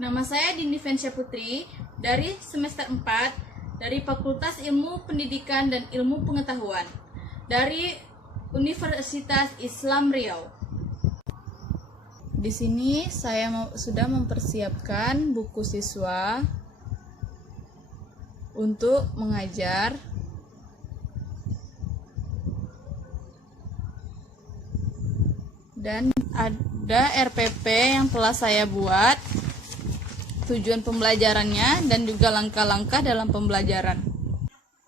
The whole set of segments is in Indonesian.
Nama saya Dini Fensya Putri dari semester 4 dari Fakultas Ilmu Pendidikan dan Ilmu Pengetahuan dari Universitas Islam Riau. Di sini saya sudah mempersiapkan buku siswa untuk mengajar. Dan ada RPP yang telah saya buat, tujuan pembelajarannya dan juga langkah-langkah dalam pembelajaran.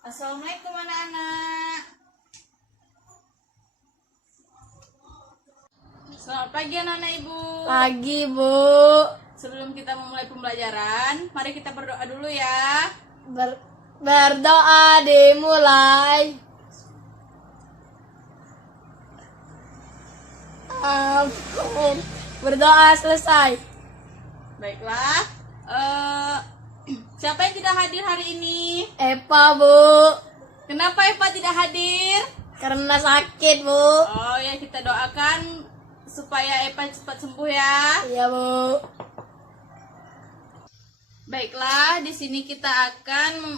Assalamualaikum anak-anak. Selamat pagi anak-anak ibu. Pagi, Bu. Sebelum kita memulai pembelajaran, mari kita berdoa dulu ya. Berdoa dimulai. Amin. Berdoa selesai. Baiklah. Siapa yang tidak hadir hari ini? Eva, Bu. Kenapa Eva tidak hadir? Karena sakit, Bu. Oh ya, kita doakan supaya Eva cepat sembuh ya. Iya, Bu. Baiklah, di sini kita akan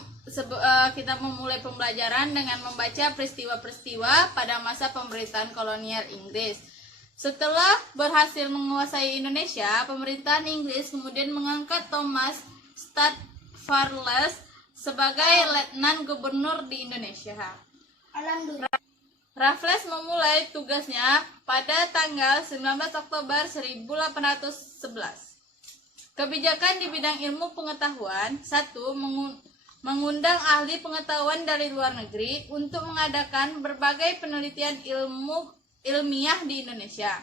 kita memulai pembelajaran dengan membaca peristiwa-peristiwa pada masa pemerintahan kolonial Inggris. Setelah berhasil menguasai Indonesia, pemerintahan Inggris kemudian mengangkat Thomas Staffordshire sebagai letnan gubernur di Indonesia. Raffles memulai tugasnya pada tanggal 19 Oktober 1811. Kebijakan di bidang ilmu pengetahuan: 1. Mengundang ahli pengetahuan dari luar negeri untuk mengadakan berbagai penelitian ilmiah di Indonesia.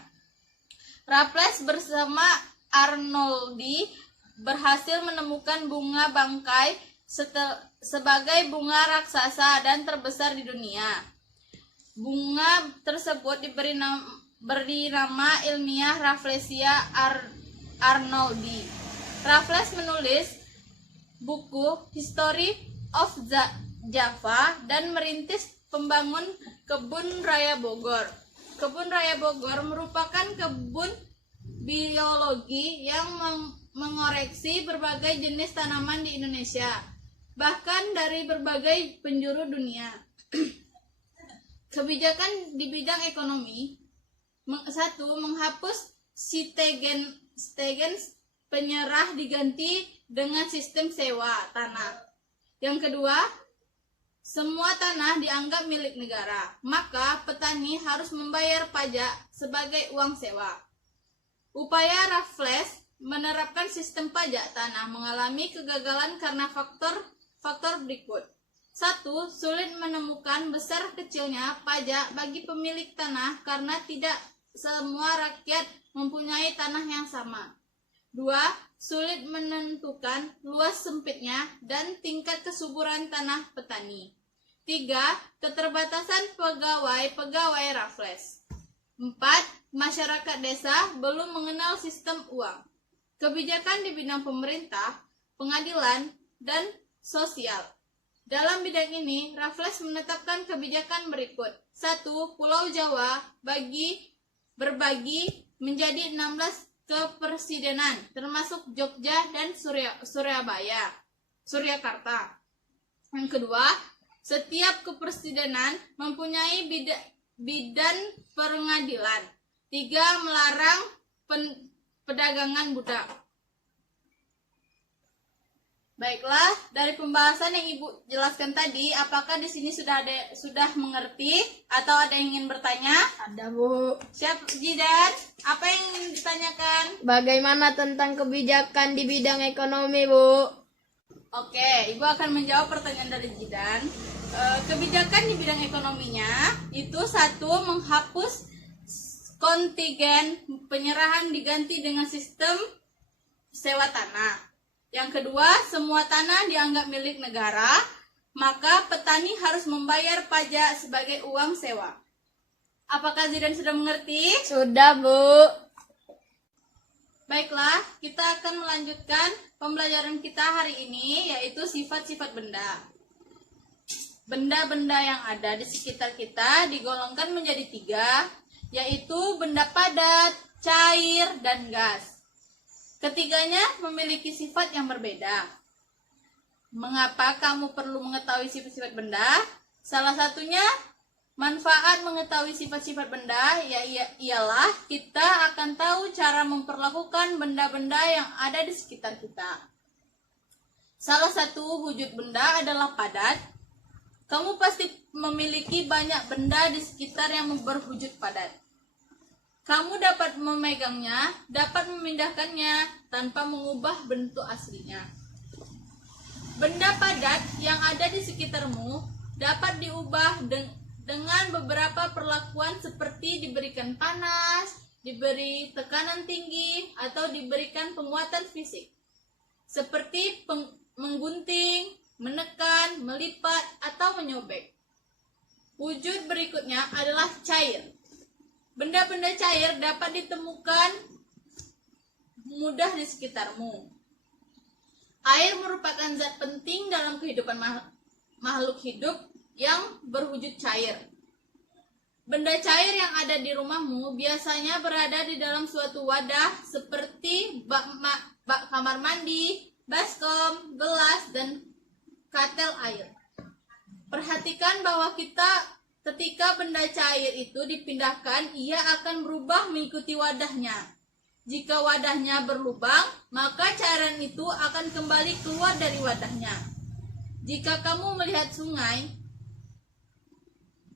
Raffles bersama Arnoldi berhasil menemukan bunga bangkai sebagai bunga raksasa dan terbesar di dunia. Bunga tersebut beri nama ilmiah Rafflesia Arnoldi. Raffles menulis buku History of Java dan merintis pembangun Kebun Raya Bogor. Kebun Raya Bogor merupakan kebun biologi yang mengoreksi berbagai jenis tanaman di Indonesia, bahkan dari berbagai penjuru dunia. Kebijakan di bidang ekonomi: 1. Menghapus stegen penyerah diganti dengan sistem sewa tanah. Yang kedua, semua tanah dianggap milik negara, maka petani harus membayar pajak sebagai uang sewa. Upaya Raffles menerapkan sistem pajak tanah mengalami kegagalan karena faktor berikut. 1. Sulit menemukan besar kecilnya pajak bagi pemilik tanah karena tidak semua rakyat mempunyai tanah yang sama. 2. Sulit menentukan luas sempitnya dan tingkat kesuburan tanah petani. 3. Keterbatasan pegawai Raffles. 4. Masyarakat desa belum mengenal sistem uang. Kebijakan di bidang pemerintah, pengadilan, dan sosial. Dalam bidang ini, Raffles menetapkan kebijakan berikut. 1. Pulau Jawa berbagi menjadi 16 kepresidenan, termasuk Jogja dan Suryakarta. Yang kedua, setiap kepresidenan mempunyai bidan pengadilan. 3. Melarang perdagangan budak. Baiklah, dari pembahasan yang Ibu jelaskan tadi, apakah di sini sudah mengerti atau ada yang ingin bertanya? Ada, Bu. Siap, Jidan? Apa yang ingin ditanyakan? Bagaimana tentang kebijakan di bidang ekonomi, Bu? Oke, Ibu akan menjawab pertanyaan dari Jidan. Kebijakan di bidang ekonominya itu: 1. Menghapus kontingen penyerahan diganti dengan sistem sewa tanah. Yang kedua, semua tanah dianggap milik negara, maka petani harus membayar pajak sebagai uang sewa. Apakah Zidan sudah mengerti? Sudah, Bu. Baiklah, kita akan melanjutkan pembelajaran kita hari ini, yaitu sifat-sifat benda. Benda-benda yang ada di sekitar kita digolongkan menjadi 3, yaitu benda padat, cair, dan gas. Ketiganya memiliki sifat yang berbeda. Mengapa kamu perlu mengetahui sifat-sifat benda? Salah satunya manfaat mengetahui sifat-sifat benda ialah kita akan tahu cara memperlakukan benda-benda yang ada di sekitar kita. Salah satu wujud benda adalah padat. Kamu pasti memiliki banyak benda di sekitar yang berwujud padat. Kamu dapat memegangnya, dapat memindahkannya tanpa mengubah bentuk aslinya. Benda padat yang ada di sekitarmu dapat diubah dengan beberapa perlakuan seperti diberikan panas, diberi tekanan tinggi, atau diberikan penguatan fisik. Seperti menggunting, menekan, melipat, atau menyobek. Wujud berikutnya adalah cair. Benda-benda cair dapat ditemukan mudah di sekitarmu. Air merupakan zat penting dalam kehidupan makhluk hidup yang berwujud cair. Benda cair yang ada di rumahmu biasanya berada di dalam suatu wadah seperti bak kamar mandi, baskom, gelas, dan katel air. Perhatikan bahwa ketika benda cair itu dipindahkan, ia akan berubah mengikuti wadahnya. Jika wadahnya berlubang, maka cairan itu akan kembali keluar dari wadahnya. Jika kamu melihat sungai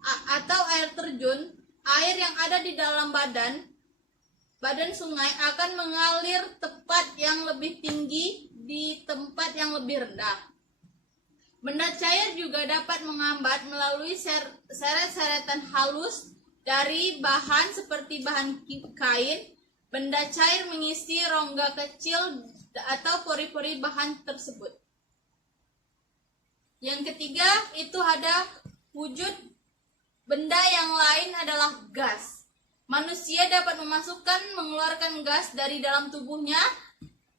atau air terjun, air yang ada di dalam badan sungai akan mengalir tepat yang lebih tinggi di tempat yang lebih rendah. Benda cair juga dapat mengambat melalui seret-seretan halus dari bahan seperti bahan kain. Benda cair mengisi rongga kecil atau pori-pori bahan tersebut. Yang ketiga, itu ada wujud benda yang lain adalah gas. Manusia dapat mengeluarkan gas dari dalam tubuhnya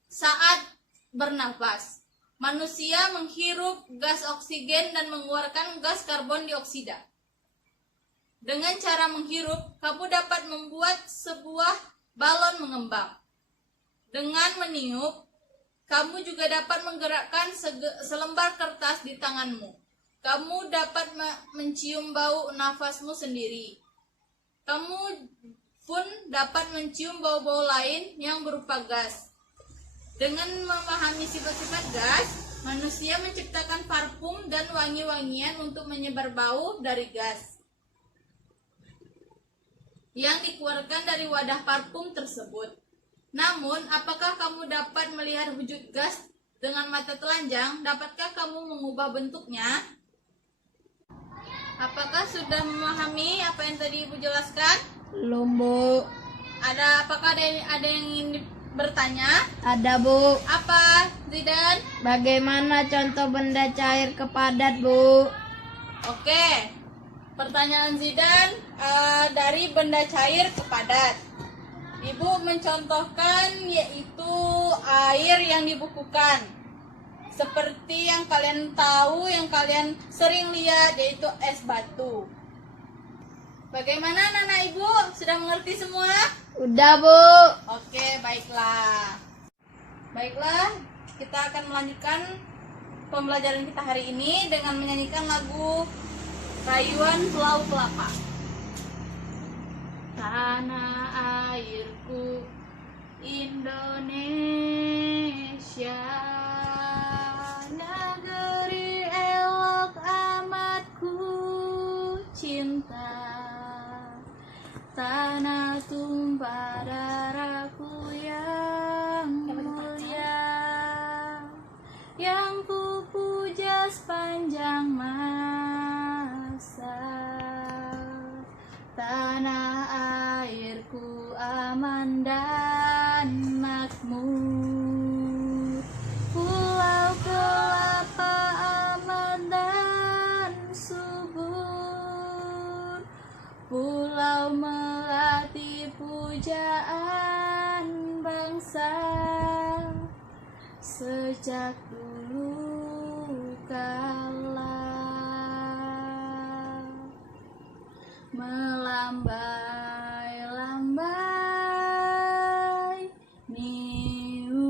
saat bernafas. Manusia menghirup gas oksigen dan mengeluarkan gas karbon dioksida. Dengan cara menghirup, kamu dapat membuat sebuah balon mengembang. Dengan meniup, kamu juga dapat menggerakkan selembar kertas di tanganmu. Kamu dapat mencium bau nafasmu sendiri. Kamu pun dapat mencium bau-bau lain yang berupa gas. Dengan memahami sifat-sifat gas, manusia menciptakan parfum dan wangi-wangian untuk menyebar bau dari gas yang dikeluarkan dari wadah parfum tersebut. Namun, apakah kamu dapat melihat wujud gas dengan mata telanjang? Dapatkah kamu mengubah bentuknya? Apakah sudah memahami apa yang tadi Ibu jelaskan? Belum, Bu. Apakah ada yang ingin bertanya? Ada, Bu. Apa, Zidan? Bagaimana contoh benda cair ke padat, Bu? Oke. Pertanyaan Zidan dari benda cair ke padat. Ibu mencontohkan yaitu air yang dibukukan. Seperti yang kalian tahu, yang kalian sering lihat, yaitu es batu. Bagaimana anak-anak Ibu? Sudah mengerti semua? Udah, Bu. Oke, baiklah. Baiklah, kita akan melanjutkan pembelajaran kita hari ini dengan menyanyikan lagu Rayuan Pulau Kelapa. Tanah airku Indonesia, negeri elok amat ku cinta. Tanah tumpah darahku yang mulia, yang ku puja sepanjang masa. Tanah airku aman dan makmur, Pulau Kelapa aman dan subur, pulau melati pujaan bangsa sejak dulu kala. Melambai-lambai niu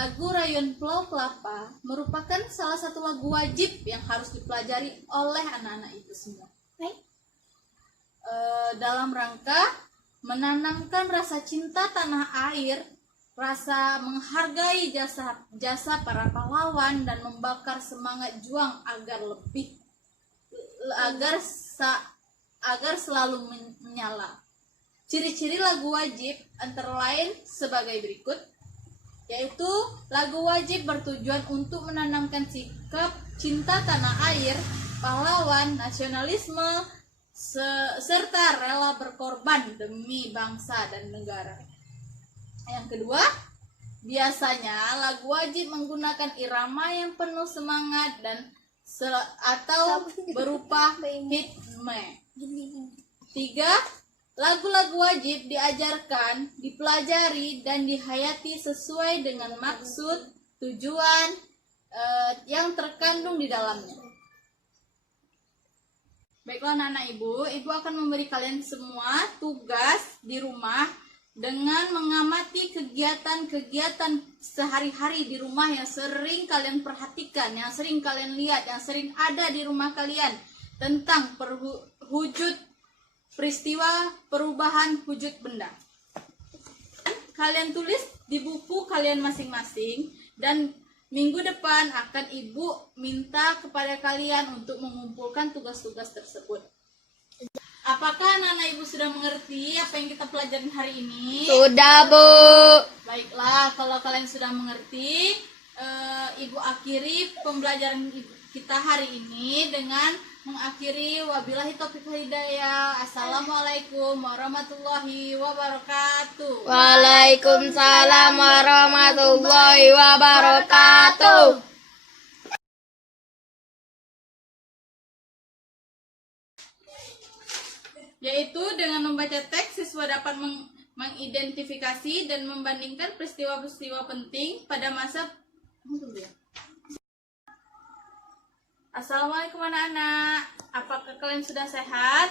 lagu Rayuan Pulau Kelapa merupakan salah satu lagu wajib yang harus dipelajari oleh anak-anak itu semua. Dalam rangka menanamkan rasa cinta tanah air, rasa menghargai jasa para pahlawan, dan membakar semangat juang agar selalu menyala. Ciri-ciri lagu wajib antara lain sebagai berikut, yaitu lagu wajib bertujuan untuk menanamkan sikap cinta tanah air, pahlawan, nasionalisme, serta rela berkorban demi bangsa dan negara. Yang kedua, biasanya lagu wajib menggunakan irama yang penuh semangat atau berupa ritme. Tiga, lagu-lagu wajib diajarkan, dipelajari, dan dihayati sesuai dengan maksud, tujuan yang terkandung di dalamnya. Baiklah anak-anak ibu akan memberi kalian semua tugas di rumah dengan mengamati kegiatan-kegiatan sehari-hari di rumah yang sering kalian perhatikan, yang sering kalian lihat, yang sering ada di rumah kalian tentang wujud peristiwa perubahan wujud benda. Kalian tulis di buku kalian masing-masing, dan minggu depan akan ibu minta kepada kalian untuk mengumpulkan tugas-tugas tersebut. Apakah anak-anak ibu sudah mengerti apa yang kita pelajari hari ini? Sudah, Bu. Baiklah, kalau kalian sudah mengerti, ibu akhiri pembelajaran kita hari ini dengan mengakhiri wabillahi taufiq wal hidayah. Assalamualaikum warahmatullahi wabarakatuh. Waalaikumsalam warahmatullahi wabarakatuh. Yaitu dengan membaca teks, siswa dapat mengidentifikasi dan membandingkan peristiwa-peristiwa penting pada masa. Assalamualaikum anak-anak, apakah kalian sudah sehat?